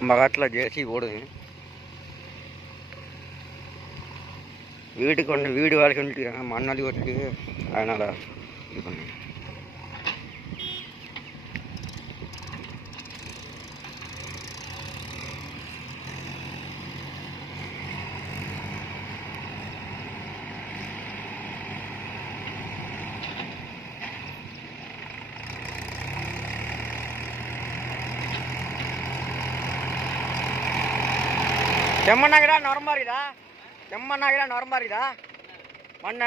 நம்ம காட்டில் ஜேசி ஓடுங்க. வீட்டுக்கு வந்து வீடு வேலை செஞ்சுட்டுருக்காங்க, மண்ணாடி ஓட்டுக்கு. அதனால் இது பண்ணு. செம்மண்ணாகிடா நொரம்பாரிடா, செம்மண்ணாகிடா நொரம்பாரிடா, மண்ண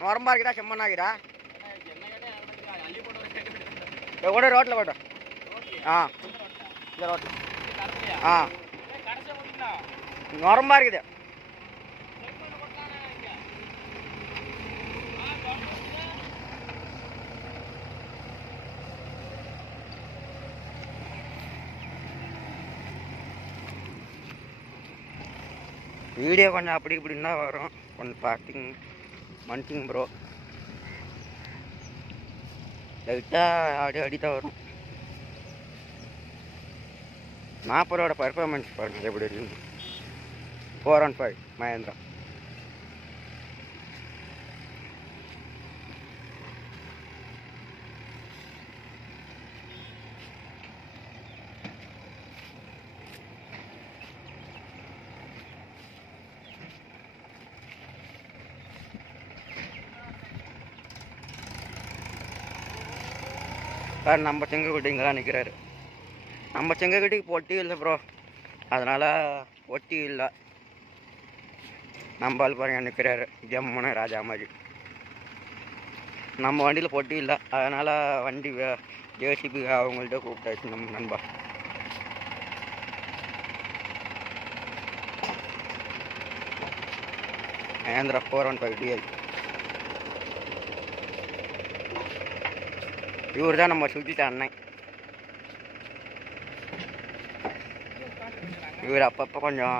நொரம்பாரிடா, செம்மண்ணாகிடா கூட ரோட்டில் போட்டோம். இந்த ரோட்டில் நொரம்பா இருக்குது. வீடியோ கொஞ்சம் அப்படி இப்படின்னு தான் வரும், கொஞ்சம் பார்த்திங் மன்னிச்சிங்க ப்ரோ. லைட்டாக அடி தான் வரும். 40 பர்ஃபார்மன்ஸ் பாருங்கள் எப்படி இருக்குது. 415 மஹேந்திரா. சார் நம்ம செங்கக்குட்டி இங்கே தான் நிற்கிறாரு. நம்ம செங்கக்குட்டிக்கு பொட்டி இல்லை ப்ரோ, அதனால் ஒட்டி இல்லை. நம்ம ஆள் பாருங்க நிற்கிறாரு ஜம்முன்னு ராஜா மாதிரி. நம்ம வண்டியில் பொட்டி இல்லை, அதனால் வண்டி ஜேசிபி அவங்கள்ட்ட கூப்பிட்டாச்சு நம்ம நண்பா. மஹேந்திரா 415 DI. இவர் தான் நம்ம சுஜித் அண்ணன். இவர் அப்பப்போ கொஞ்சம்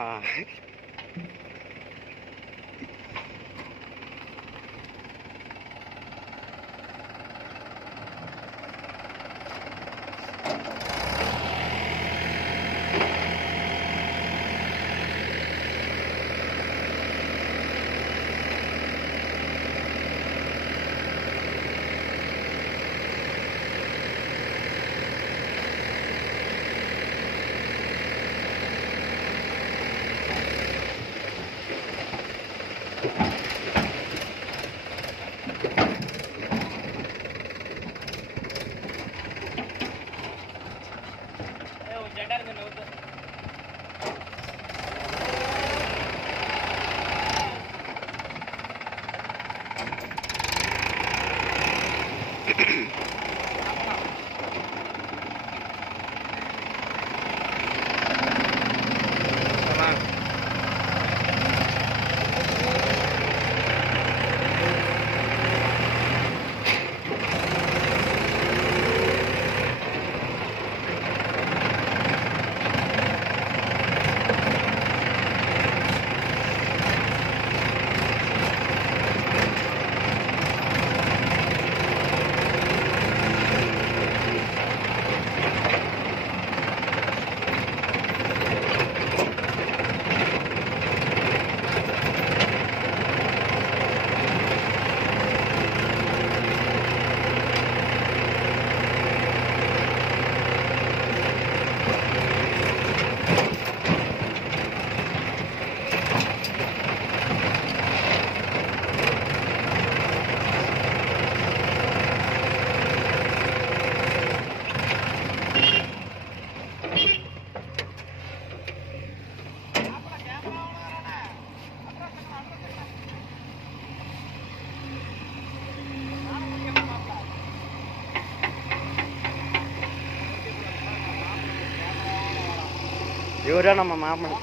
இவரா நம்ம மாமன்.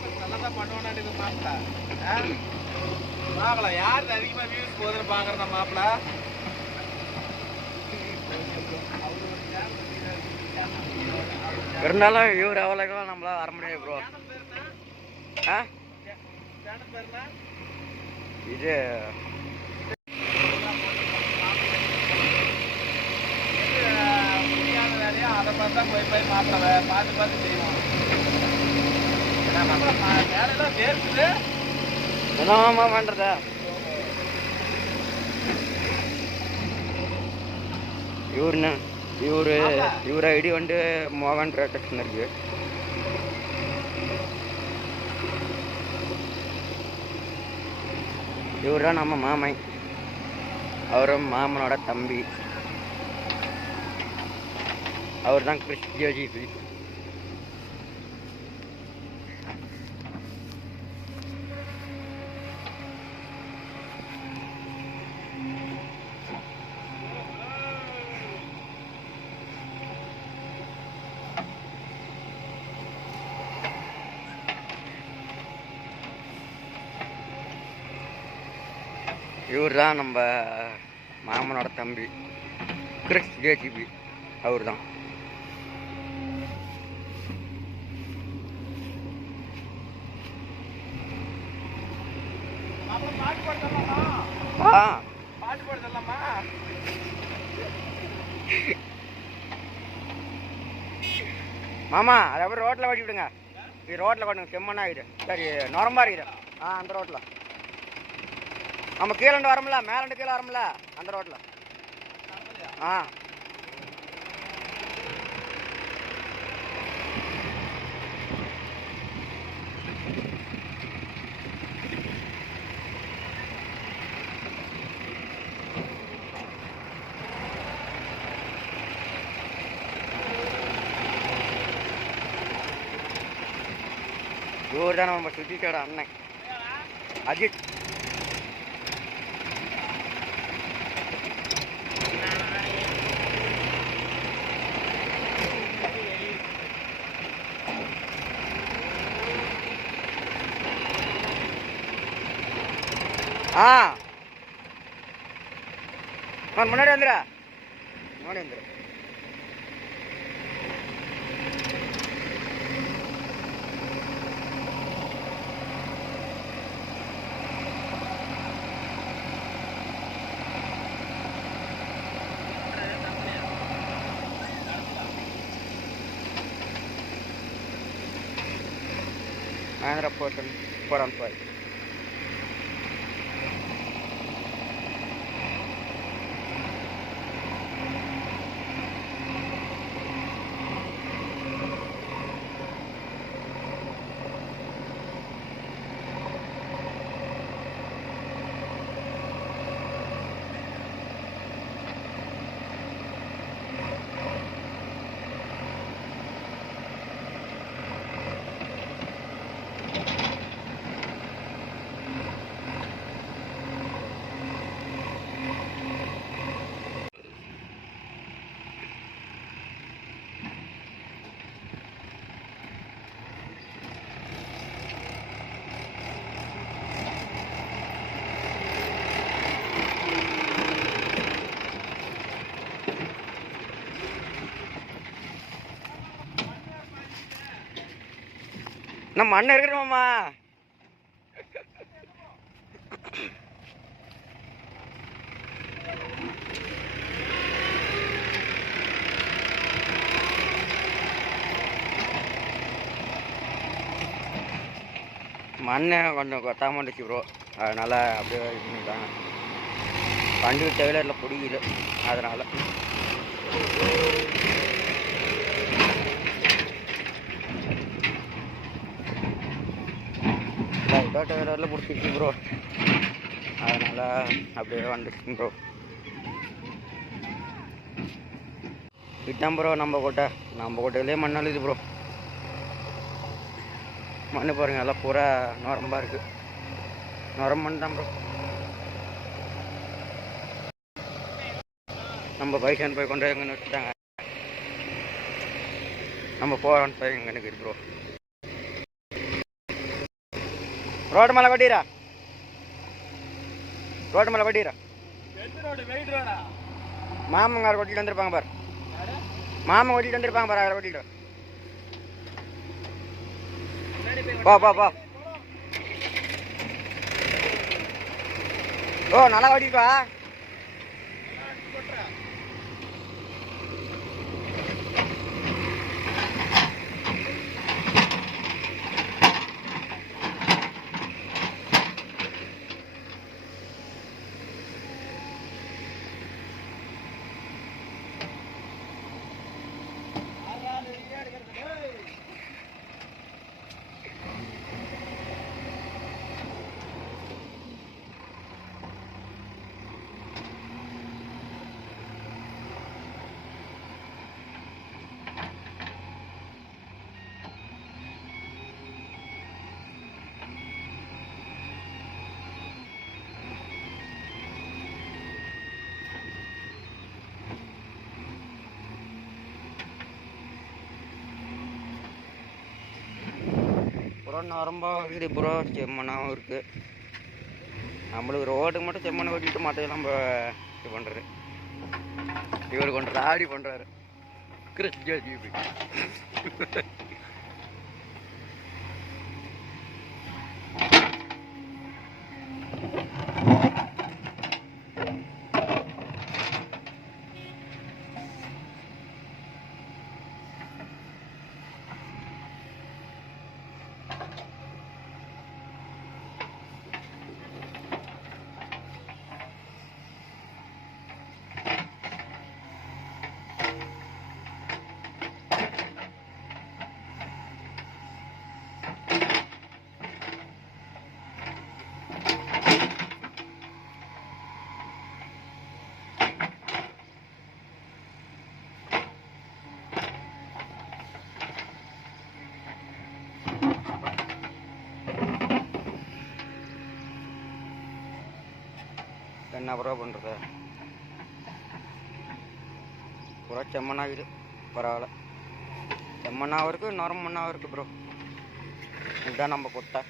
யார் அதிகமா வியூஸ் போகுதுன்னு பாக்குறதா மாப்பிள. இருந்தாலும் இவர் அவ்வளோக்கெல்லாம் நம்மளால வர முடியாது ப்ரோ. இது வேலையா அதை பார்த்தா போய் மாப்பிள பார்த்து பார்த்து செய்வோம். மேலாம் வேர்க்குது. என்னமா பண்றத? இவர் ஐடி வந்து மோகன் ப்ரொடெக்ஷன் இருக்கு. இவர் தான் நம்ம மாமை. அவரும் மாமனோட தம்பி. அவர் தான் கிறிஸ் ஜேஜிபி. இவர் தான் நம்ம மாமனோட தம்பி கிறிஸ் ஜேஜிபி. அவர் தான். பாட்டு போடலாமா? பாட்டு போடலாமா? மாமா அதை அப்புறம் ரோட்டில் ஓட்டி விடுங்க. இது ரோட்டில் ஓட்டுங்க. செம்மண்ணா இருக்குது. சரி நொரம்பா இருக்குது. அந்த ரோட்டில் நம்ம கீழண்டு வரோம்ல, மேலண்டு கீழே வரோம்ல, அந்த ரோட்டில். இவர் தான் நம்ம சுஜிக்கோட அண்ணன் அஜித். முன்னாடி வந்துடா, முன்னாடி வந்துடு. Mahindra 415. நம்ம அண்ணன் இருக்கிறோம்மா. அண்ணன் கொஞ்சம் கொத்தாம வந்துச்சு ப்ரோ. அதனால அப்படியே இது பண்ணிட்டாங்க. வண்டி டெய்லரில் பிடிக்குது அதனால. டெய்லரில் பிடிச்சிருச்சு ப்ரோ. அதனால அப்படியே வந்துச்சு ப்ரோ. இதான் ப்ரோ நம்ம கோட்டையிலே மண் அழுது ப்ரோ. மண்ணு பாருங்க எல்லாம் பூரா நொரம்பா இருக்கு. நொரம்பன் தான் ப்ரோ. நம்ம பைசன் போய் கொண்டு எங்கன்னு வச்சுட்டாங்க. நம்ம 415 எங்கன்னு இருக்கு ப்ரோ. ரோடு மேலே கட்டிடுறா, ரோடு மேலே கட்டிடுறா. மாமங்கார கொட்டிட்டு வந்துருப்பாங்க பாரு. மாமன் கொட்டிட்டு வந்துருப்பாங்க பாரு. அதில் கொட்டிட்டு பா. ஓ நல்லா ஓட்டிப்பா. நரம்பாக இருக்குது ப்ரோ, செம்மனாகவும் இருக்குது. நம்மளுக்கு ரோட்டுக்கு மட்டும் செம்மண்ணை கொட்டிட்டு மற்றதெல்லாம் நம்ம இது பண்ணுறது. இவர் கொண்டு ராடி பண்ணுறாரு கிறிஸ்டியா ஜிபி. என்ன ப்ரோ பண்ணுறது? பூரா செம்மண்ணாகுது. பரவாயில்ல, செம்மண்ணாவும் இருக்குது, நரம்பண்ணாவும் இருக்குது ப்ரோ. இதுதான் நம்ம கொட்டை.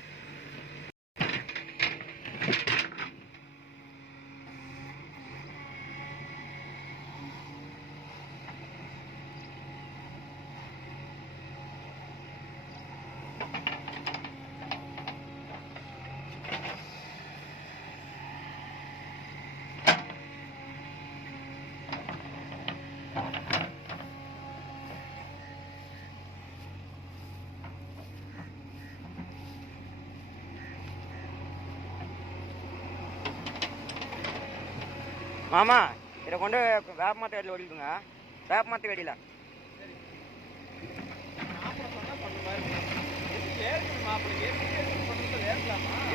மாமா, இதை கொண்டு வேப்பமரத்து வெடியில் ஓடிடுங்க. வேப்பமரத்து வெடியில்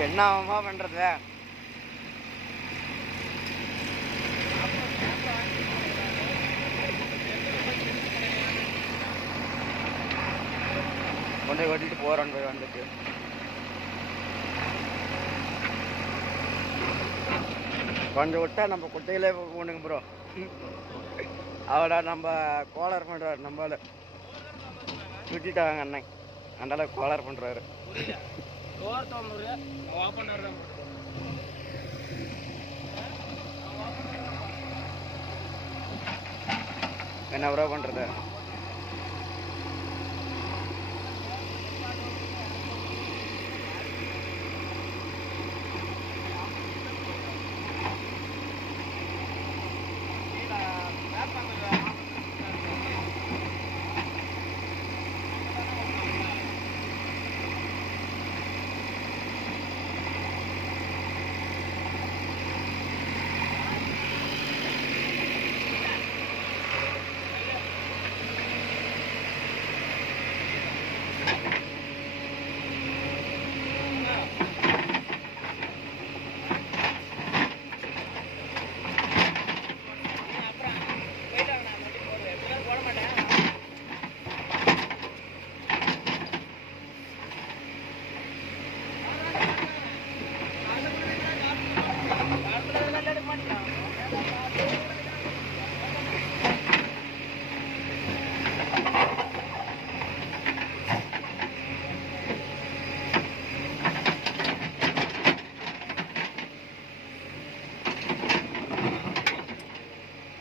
என்னமா பண்ணுறது? கொண்டு ஓட்டிட்டு போகிறோன்னு போய் வந்துட்டு கொஞ்சம் விட்டா நம்ம குட்டையிலே போகணுங்க ப்ரோ. அவட நம்ம கோளாறு பண்ணுறாரு. நம்மள சுட்டிட்டாங்க அண்ணன், அந்த அளவுக்கு கோளாறு பண்ணுறாரு. என்ன ப்ரோ பண்ணுறது?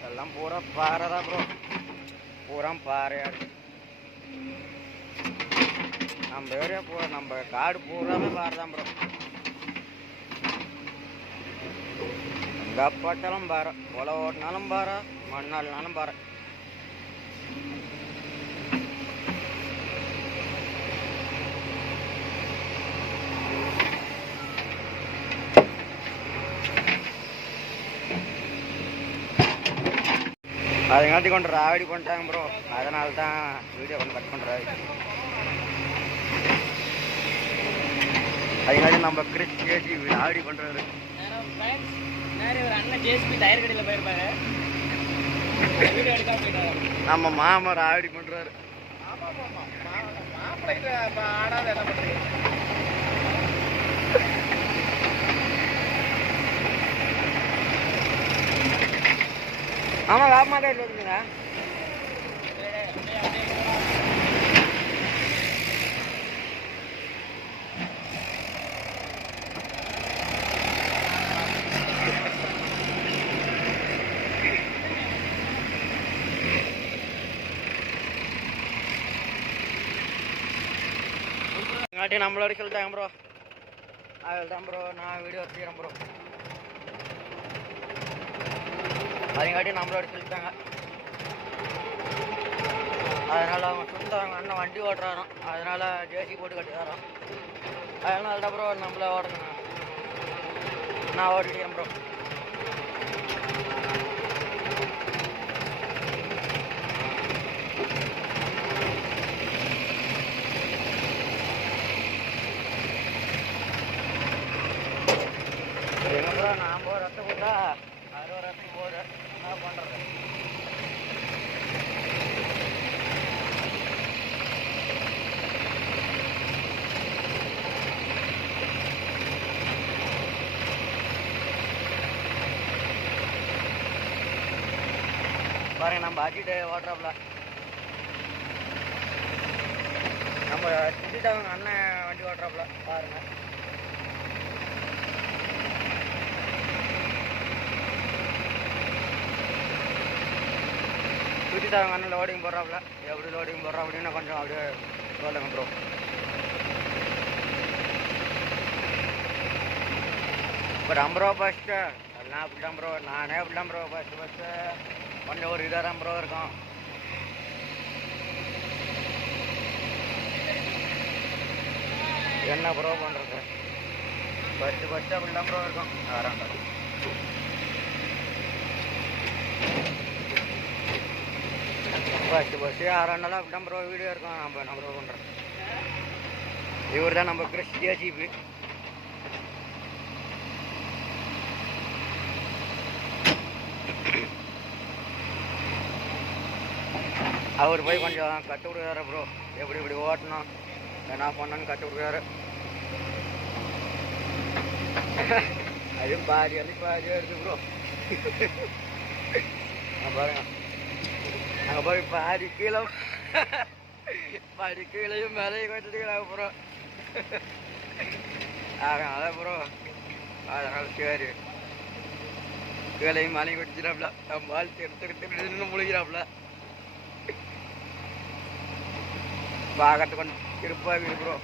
எல்லாம் பூரா பாறை தான் ப்ரோ, பூரா பாறையாக இருக்கு. நம்ம ஏரியா பூரா, நம்ம காடு பூராமே பாறை தான் ப்ரோ. எங்கே பார்த்தாலும் பாறை, கொலை ஓட்டினாலும் பாறை, மண்ணாலினாலும் பாறை. அதுங்காட்டி கொண்டு ராவடி பண்ணிட்டாங்க ப்ரோ, அதனால தான் வீடியோ கொஞ்சம் கட் பண்ணுறாரு. அதுங்காட்டி நம்ம கிறிஸ் கேஜி ராவடி பண்ணுறாரு. நம்ம மாமா ராவடி பண்ணுறாரு. ஆமாம், வேப்பமாக இருக்குங்க. அதுங்காட்டி நம்மளோட சொல்லிட்டாங்க ப்ரோ. அதில் தான் ப்ரோ நான் வீடியோ எடுத்துக்கிறேன் ப்ரோ. அதுங்காட்டி நம்மளோட சொல்லிட்டாங்க. அதனால் அவங்க சொந்தவங்க அண்ணன் வண்டி ஓட்டுறாராம். அதனால் ஜேசி போட்டு கட்டிக்கிறாராம். அதனால தான் ப்ரோ நம்மள ஓடணும். நான் ஓட்டிக்கிறேன் ப்ரோ. எங்க ப்ரோ நான் போகிற ரத்த போட்டா 60 ரத்துக்கு போகுது. என்ன பண்ணுறது? பாருங்க நம்ம அஜிட்டு ஓட்டுறாப்புல. நம்ம சுத்திட்டவங்க அண்ணன் வண்டி ஓட்டுறாப்புல பாருங்க. சுத்திட்டவங்க அண்ணன் லோடிங் போடுறாப்புல. எப்படி லோடிங் போடுறோம் அப்படின்னு கொஞ்சம் அப்படியே சொல்லுங்க ப்ரோ. ஒரு 50 ரூபா ஃபஸ்ட்டு எல்லாம் அப்படிதான் ப்ரோ. நானே அப்படிதான் ப்ரோ. ஃபஸ்ட்டு கொஞ்சம் ஒரு இதாக தான் ப்ரோ இருக்கும். என்ன ப்ரோ பண்ணுறது? ஃபஸ்ட்டு அப்படிதான் ப்ரோ இருக்கும். ஆறாண்டா ஃபஸ்ட்டு ஆறாண்டாலாம் அப்படிதான் ப்ரோ வீடியோ இருக்கும். நம்ம ப்ரோ பண்ணுறோம். இவர் தான் நம்ம கிறிஸ் ஜேசிபி. அவர் போய் கொஞ்சம் கற்று கொடுக்குறாரு ப்ரோ. எப்படி இப்படி ஓட்டணும் என்ன பண்ணணும்னு கற்று கொடுக்குறாரு. அது பாதி இருக்குது ப்ரோ. பாருங்க அங்கே போய் பாதி கீழையும் மேலேயும் கட்டுக்கிறாங்க ப்ரோ. அதனால ப்ரோ அதனால சரி கீழையும் மேலேயும் கட்டிச்சிடாப்புல. நம்ம ஆள் திருட்டு முழுகிறாப்புல. பார்க்கறதுக்கு கொஞ்சம் இருப்பாக இருக்குது ப்ரோ.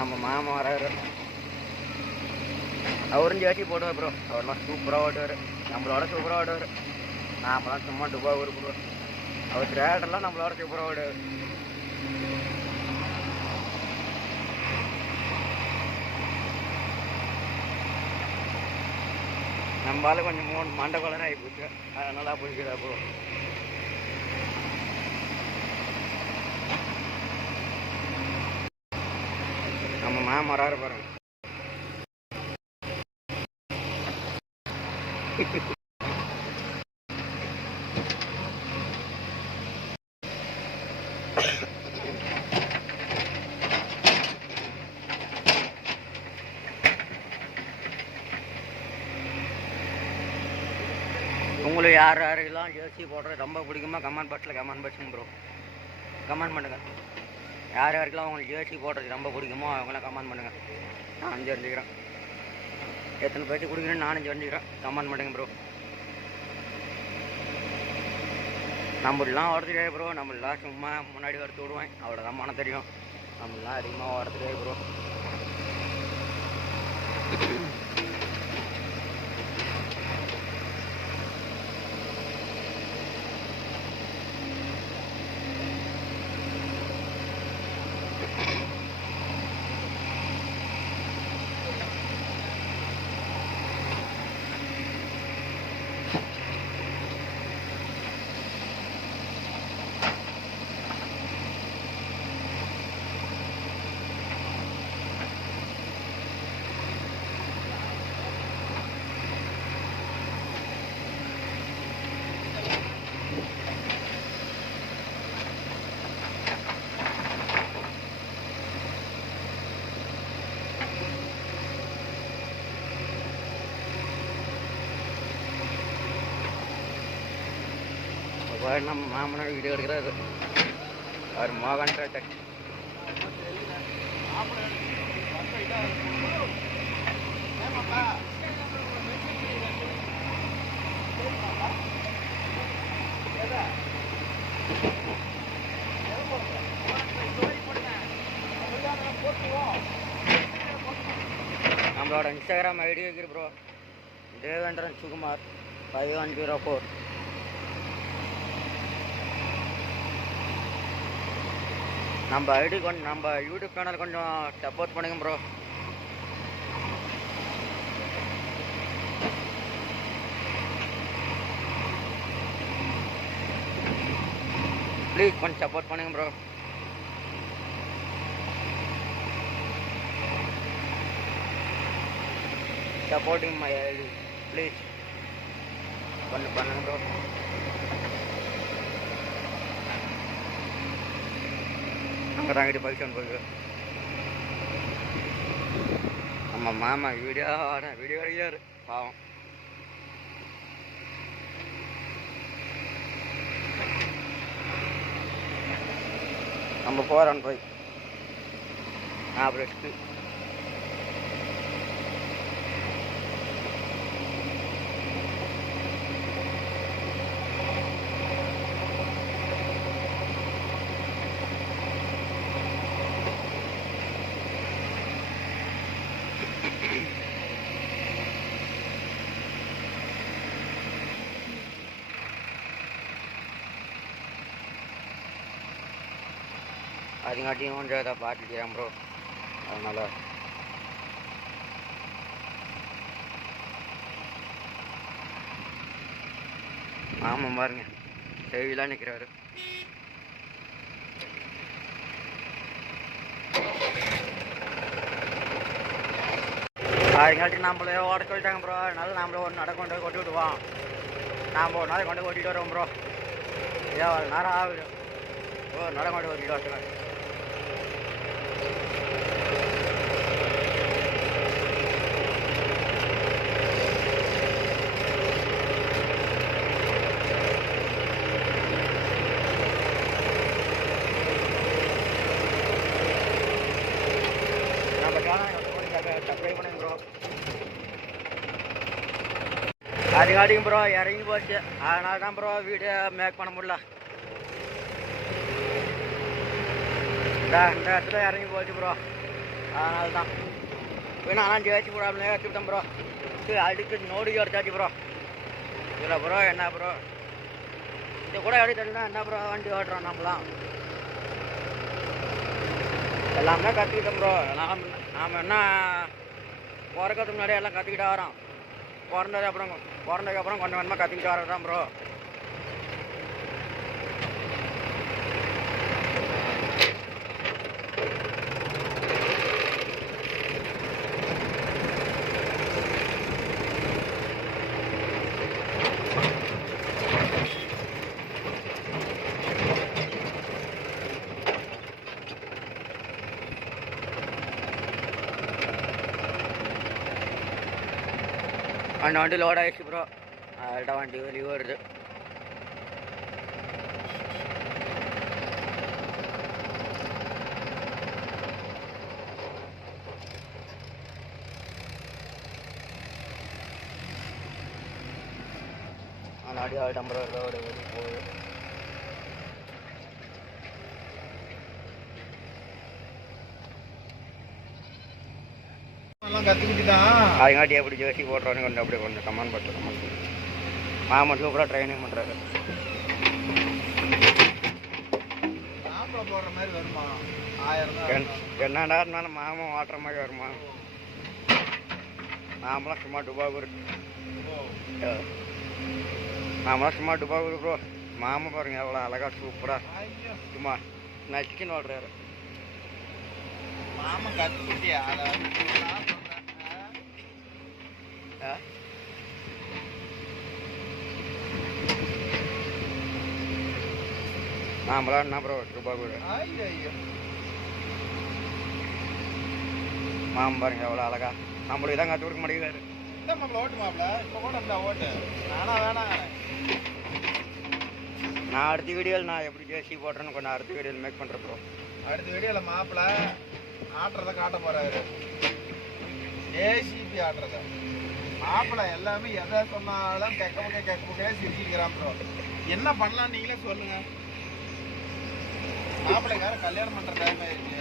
நம்ம மாமா வராரு. அவரும் ஜேசி போடுவார் ப்ரோ. அவர்லாம் சூப்பராக ஓட்டுவார். நம்மளோட சூப்பராக ஓட்டுவார். நாமெல்லாம் சும்மா டுபா ஊர் ப்ரோ. அவர் திரேட்டர்லாம் நம்மளோட சூப்பராக ஓடுவார். நம்மளால கொஞ்சம் மண்டை கலர் ஆகி போச்சு. அதனால போய்க்கிறா ப்ரோ. நம்ம மாமா வராரு பாருங்க. உங்களுக்கு யாரெல்லாம் ஜேசி போடுறது ரொம்ப பிடிக்குமா கமெண்ட் பாக்ஸில் கமெண்ட் பண்ணுங்க ப்ரோ. கமெண்ட் பண்ணுங்கள். யாருக்கெல்லாம் உங்களுக்கு ஜேசி போடுறது ரொம்ப பிடிக்குமோ அவங்களாம் கமெண்ட் பண்ணுங்கள். நான் தெரிஞ்சுக்கிறேன். எத்தனை பேருக்கு குடிக்கிறேன்னு நானும் தெரிஞ்சுக்கிறேன். கமெண்ட் பண்ணுங்க ப்ரோ. நம்மளாம் ஓடுறதுக்கே ப்ரோ. நம்மளாம் சும்மா முன்னாடி வறுத்து விடுவேன். அவ்வளோதான் மன தெரியும். நம்மளாம் அதிகமாக ஓடுறதுக்கே ப்ரோ. நம்ம மாமனார் வீடியோ எடுக்கிறாரு. அவர் மோகன் ட்ராக்டர். என்னோட இன்ஸ்டாகிராம் ஐடி வைக்கிற ப்ரோ, தேவேந்திரன் சுகுமார் 5104. நம்ம ஐடி கொஞ்சம் நம்ம யூடியூப் சேனல் கொஞ்சம் சப்போர்ட் பண்ணுங்க ப்ரோ. ப்ளீஸ் கொஞ்சம் சப்போர்ட் பண்ணுங்க bro. Supporting my ID please கொஞ்சம் பண்ணுங்க ப்ரோ. அங்கே தாங்கிட்டு பைசன் போயிடு. நம்ம மாமா வீடியோ கிடைக்காரு பாவம். நம்ம போகிறோம் போய் அப்புறம் அதுங்காட்டியும் கொஞ்சம் இதை பார்த்துக்கிறேன் ப்ரோ. அதனால் ஆமாம் பாருங்க தேவிலாம் நிற்கிறாரு. அதுங்காட்டி நம்மளே ஓட சொல்லிட்டாங்க ப்ரோ. அதனால நம்மளே ஒரு நடை கொண்டு கொட்டி விடுவோம். நாம் ஒரு நாளை கொண்டு கொட்டிட்டு வருவோம் ப்ரோ. எவ்வளோ நேரம் ஆகுது. நடை கொண்டு ஓட்டிட்டு வரேன். சப்ஸ்கிரைப் பண்ணுங்க ப்ரோ. அதுக்காட்டியும் ப்ரோ இறங்கி போச்சு. அதனால தான் ப்ரோ வீடியோ மேக் பண்ண முடியல. இந்த இடத்துல இறங்கி போச்சு ப்ரோ. அதனால தான் வேணா ஆனால் ஜெயிச்சு ப்ரோ அப்படியே வச்சுக்கிட்டேன் ப்ரோ. அடிச்சு நோடி அடிச்சாச்சு ப்ரோ. இதில் ப்ரோ என்ன ப்ரோ இது கூட எப்படி தெரியுதுன்னா என்ன ப்ரோ வண்டி ஓட்டுறோம் நம்மளாம். எல்லாமே கற்றுக்கிட்டோம் ப்ரோ. நாம் என்ன பிறக்கிறதுக்கு முன்னாடியே எல்லாம் கற்றுக்கிட்டே வரோம். பிறந்ததுக்கப்புறம் கொஞ்சம் கொஞ்சமாக கற்றுக்கிட்டு வரது தான் ப்ரோ. அந்த வண்டி லோட் ஆகிடுச்சு ப்ரோ. அதோட வண்டி வெளியே வருது. அந்த வண்டி ஆகிட்டோம் ப்ரோ. ரோடு வெளியே போகுது. அதுங்காட்டி எப்படி ஜெர்சி போடுறோன்னு கொஞ்சம் அப்படியே கொஞ்சம் கமெண்ட் பண்ணுறோம். மாமா சூப்பராக ட்ரைனிங் பண்ணுறாரு. என்னடா இருந்தாலும் மாமா ஓட்டுற மாதிரி வருமா? நாமளாம் சும்மா டுபாகூர். நாமளாம் சும்மா டுபாகூர் ப்ரோ. மாமா பாருங்க எவ்வளோ அழகா சூப்பராக சும்மா நச்சுன்னு ஓடுறாரு. மாமா கத்துக்கிட்டியா? நாமளாம் என்ன ப்ரோ டுபாகூர். மாமா பாருங்க எவ்வளோ அழகா. நம்மளுக்கு தான் கற்றுக் கொடுக்க மாட்டேங்கிறாரு. ஓட்டு மாப்பிள இப்போ கூட ஓட்டு நானா வேணாம். நான் அடுத்த வீடியோவில் நான் எப்படி ஜேசி போடுறேன்னு கொஞ்சம் அடுத்த வீடியோவில் மேக் பண்ணுறேன் ப்ரோ. அடுத்த வீடியோவில் மாப்பிள ஆட்டுறத காட்ட போறாரு. ஏசிபி ஆட்டுறத மாப்பிள எல்லாமே எதை சொன்னாலும் கேட்க முக்கே சிரிக்கிறான் ப்ரோ. என்ன பண்ணலாம் நீங்களே சொல்லுங்க. மாப்பிள்ளைக்கார கல்யாணம் பண்ற டைம் ஆயிடுச்சு.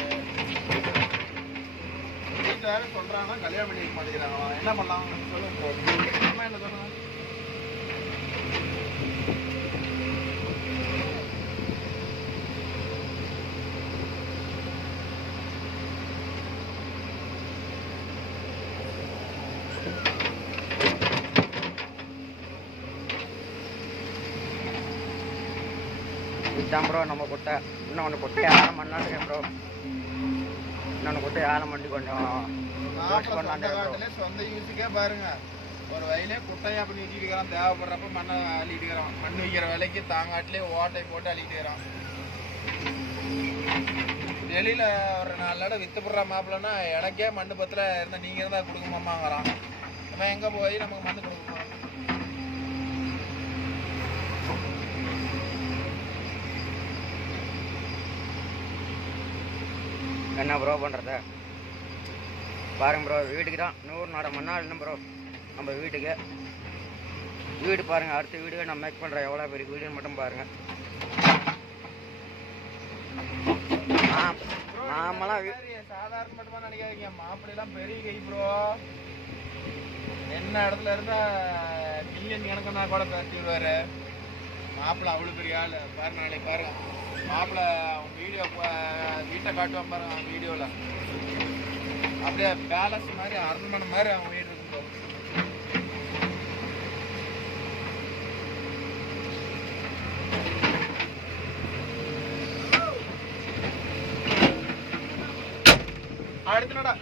வீட்டில் வேற சொல்கிறாங்கன்னா கல்யாணம் பண்ணி வைக்க மாட்டேங்கிறாங்களா? என்ன பண்ணலாம் சொல்லுங்க ப்ரோ. அம்மா என்ன சொல்லுங்க? இதுதான் ப்ரோ நம்ம குட்டை. இன்னும் ஒன்று குட்டையை ஆழம் பண்ணலான்னு ப்ரோ. இன்னொன்று குட்டையை ஆழம் பண்ணி கொஞ்சம் காட்டிலே சொந்த யூஸுக்கே பாருங்க, ஒரு வயலே குட்டையா பண்ணி வச்சுக்கிறான். தேவைப்படுறப்ப மண்ணை அள்ளிட்டுக்கிறான். மண் வைக்கிற விலைக்கு தாங்காட்டிலே ஓட்டை போட்டு அள்ளிட்டுக்கிறான். வெளியில ஒரு 4 இடம் வித்து போடுற மாப்பிள்ளனா எனக்கே மண்ணு பத்திர இருந்தா நீங்க இருந்தா கொடுக்குமாமாங்கிறான். நம்ம எங்க போய் நமக்கு மண்ணு கொடுக்குமா? என்ன ப்ரோ பண்ணுறது பாருங்க ப்ரோ. வீட்டுக்கு தான் 100 நட மண்ணால் ப்ரோ நம்ம வீட்டுக்கு. வீடு பாருங்கள், அடுத்த வீடு நான் மேக் பண்ணுறேன். எவ்வளோ பெரிய வீடுன்னு மட்டும் பாருங்கள். நாமெல்லாம் சாதாரண மட்டுமா நினைக்காதீங்க, மாப்பிள்ளைலாம் பெரிய கை ப்ரோ. என்ன இடத்துல இருந்தா மில்லியன் கணக்குன்னா கூட பேசிடுவாரு மாப்பிள்ளை. அவ்வளோ பெரிய ஆள் பாருங்க. நாளைக்கு பாருங்க மாப்பிள்ளை அவங்க வீடியோ வீட்டை காட்டுவான் பாருங்க. அவங்க வீடியோவில் அப்படியே பேலஸ் மாதிரி அரண்மனை மாதிரி அவங்க வீடு இருக்கும் ப்ரோ. அடுத்துனடா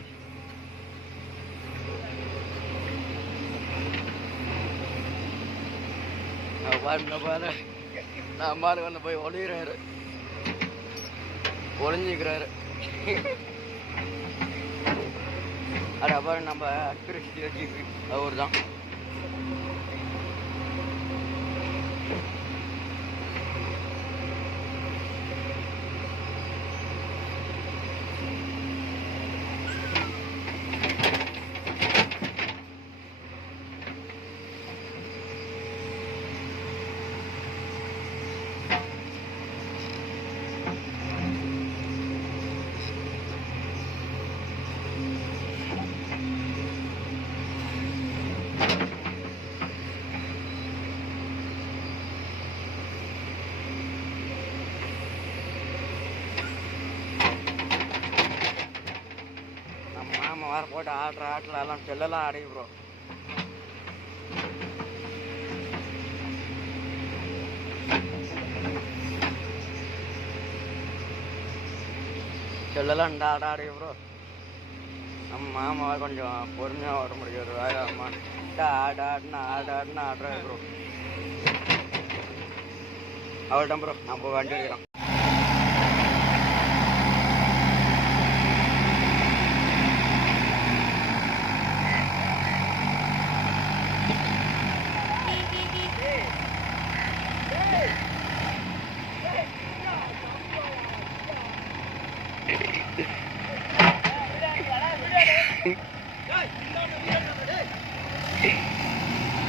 பாரு நான் பாரு வந்து போய் ஒளிகிறாரு, ஒளிஞ்சிக்கிறாரு. அது பாரு நம்ம அக்யூரசி வச்சு அவர் தான். வாரம் போட்டு ஆடுற ஆட்டில் எல்லாம் செல்லெல்லாம் அடையும் ப்ரோ. செல்லெல்லாம் இந்த ஆட அடையும் ப்ரோ. நம்ம மாமாவை கொஞ்சம் பொறுமையாக வர முடியாது. அம்மா ஆடுனா ஆடுறாரு ப்ரோ. அவள்தான் ப்ரோ நம்ம வண்டி எடுக்கிறோம்.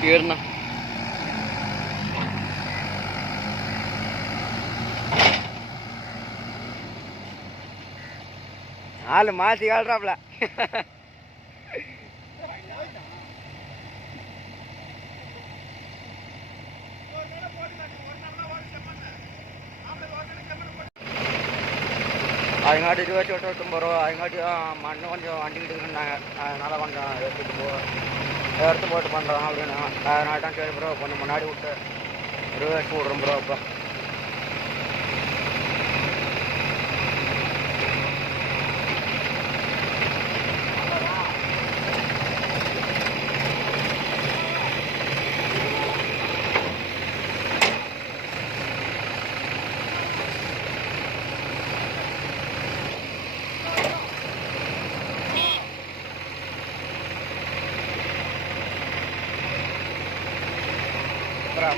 ஏறுண்ணா ஆளு மாசி ஆள்றாப்ல. அதுங்காட்டி 28 ரூபா. அதுங்காட்டி மண்ணு கொஞ்சம் வண்டிக்கிட்டு இருந்தாங்க, அதனால கொஞ்சம் எடுத்து போட்டு பண்ணுறோம் அப்படின்னு. அதனால தான் சரி ப்ரோ கொஞ்சம் முன்னாடி விட்டு 20 விட்றோம் ப்ரோ. இப்போ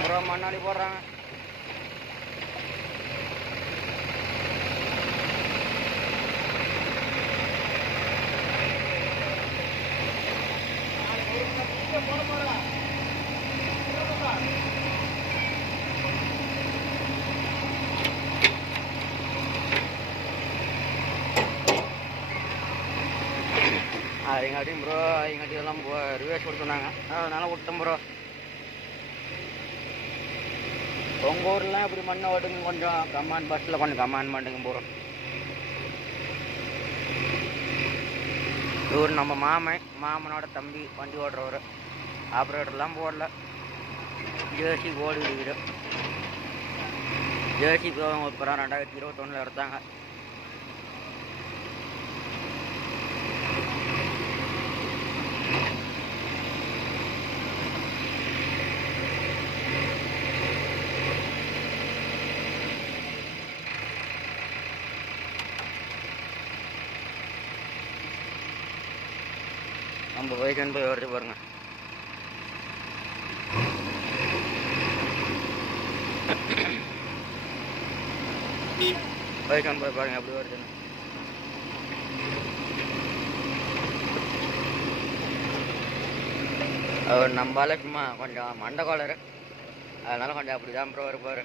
ப்ரோ மண்ணாடி போடுறாங்க. எங்காட்டியும் ப்ரோ எங்காட்டி எல்லாம் ரிவேஸ் கொடுத்துனாங்க, அதனால விட்டோம் ப்ரோ. உங்கள் ஊர்லாம் இப்படி மண்ணை ஓட்டுங்க, கொஞ்சம் கமாண்ட் பஸ்ஸில் கொஞ்சம் கமாண்ட் பண்ணுங்க ப்ரோ. இவர் நம்ம மாமனோட தம்பி வண்டி ஓடுறவர், ஆப்ரேட்டர்லாம் போடல, ஜேசி ஓடி வீடு. ஜேசி இப்போ 2021 எடுத்தாங்க. நம்ம வைக்கன் போய் வருது பாருங்க. வைக்கன் போய் பாருங்க எப்படி வருதுன்னு. அவர் நம்பால சும்மா கொஞ்சம் மண்டை கோளரு, அதனால கொஞ்சம் அப்படிதான் ப்ரோ இருப்பாரு.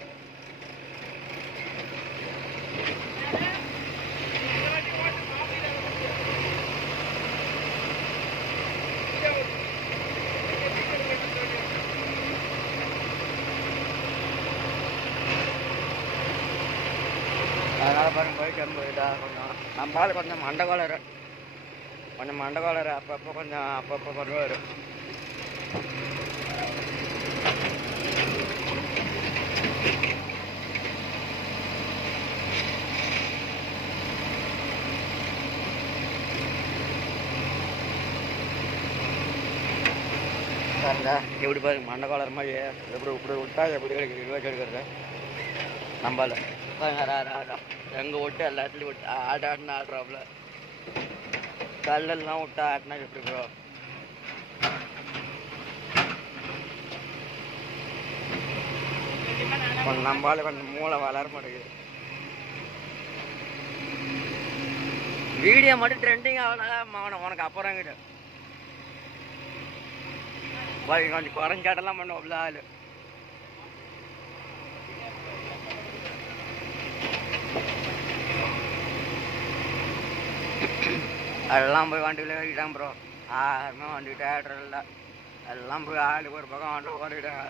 அதனால் பாருங்க போயிட்டு போயிட்டா கொஞ்சம் நம்மளால் கொஞ்சம் மண்டை கோளரு அப்பப்போ பண்ணுவார். சரிங்களா, எப்படி பாருங்க மண்டை கோளர் மாதிரி எப்படி இப்படி விட்டா எப்படி கிடைக்கிறது எடுக்கிறது நம்பால. எங்கே விட்டு எல்லாத்துலேயும் விட்டு ஆடாடுன்னு ஆடுறாப்புல, கல்லெல்லாம் விட்டா ஆட்டினா எப்படி ப்ரோ. கொஞ்சம் நம்பால கொஞ்சம் மூளை வளர மாட்டேங்குது. வீடியோ மட்டும் ட்ரெண்டிங் ஆகலாம் உனக்கு அப்புறம் கிட்ட கொஞ்சம் குறைஞ்சாட்டெல்லாம் பண்ணுவோம்ல ஆளு. அதெல்லாம் போய் வண்டியில் ஏறிட்டாங்க ப்ரோ, யாருமே வண்டி தேட்டர் இல்லை, எல்லாம் போய் ஆளுக்கு ஒரு பக்கம் வண்டி ஓடிட்டாங்க.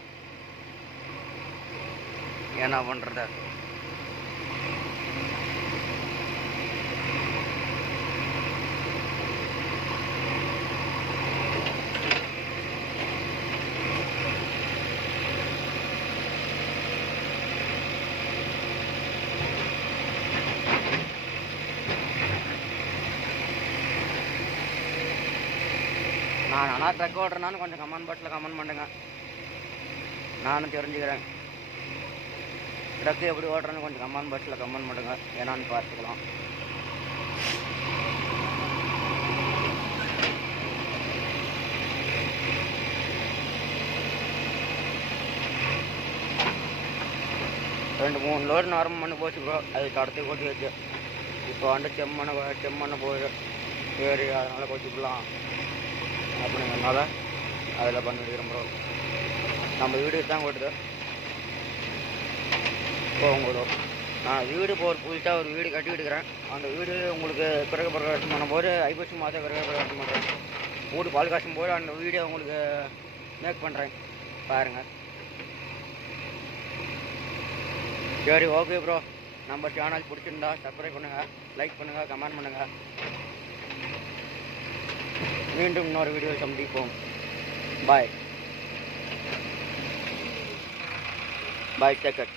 என்ன பண்ணுறது? நான் ஆனால் ட்ரக் ஓடுறேனான்னு கொஞ்சம் கமெண்ட் பாக்ஸில் கமெண்ட் பண்ணுங்க, நானும் தெரிஞ்சுக்கிறேன். ட்ரக்கு எப்படி ஓடுறேன்னு கொஞ்சம் கமெண்ட் பாக்ஸில் கமெண்ட் பண்ணுங்க, ஏன்னான்னு பார்த்துக்கலாம். ரெண்டு 3 லோடு நார்மல் பண்ணி போச்சு ப்ரோ, அது கடத்தி கொட்டி வச்சு இப்போ வந்து செம்மண்ணை போகுது. சரி அதனால் கொட்டிக்கலாம் அப்படிங்கிறதுனால அதில் பண்ணிக்கிறோம் ப்ரோ. நம்ம வீடு தான் கொட்டுது போகும்போது. நான் வீடு புதுசாக ஒரு வீடு கட்டிட்டு இருக்கிறேன். அந்த வீடு உங்களுக்கு கிரக பிரகாசம் பண்ணும்போது ஐப்பசி மாதம் கிரக பிரகாசம் பண்ணுறேன். வீடு பால் காசும் போது அந்த வீடியோ உங்களுக்கு மேக் பண்ணுறேன் பாருங்கள். சரி ஓகே ப்ரோ, நம்ம சேனல் பிடிச்சிருந்தா சப்ஸ்கிரைப் பண்ணுங்கள், லைக் பண்ணுங்கள், கமெண்ட் பண்ணுங்கள். மீண்டும் இன்னொரு வீடியோ சந்திப்போம். பாய் பாய், டேக் கேர்.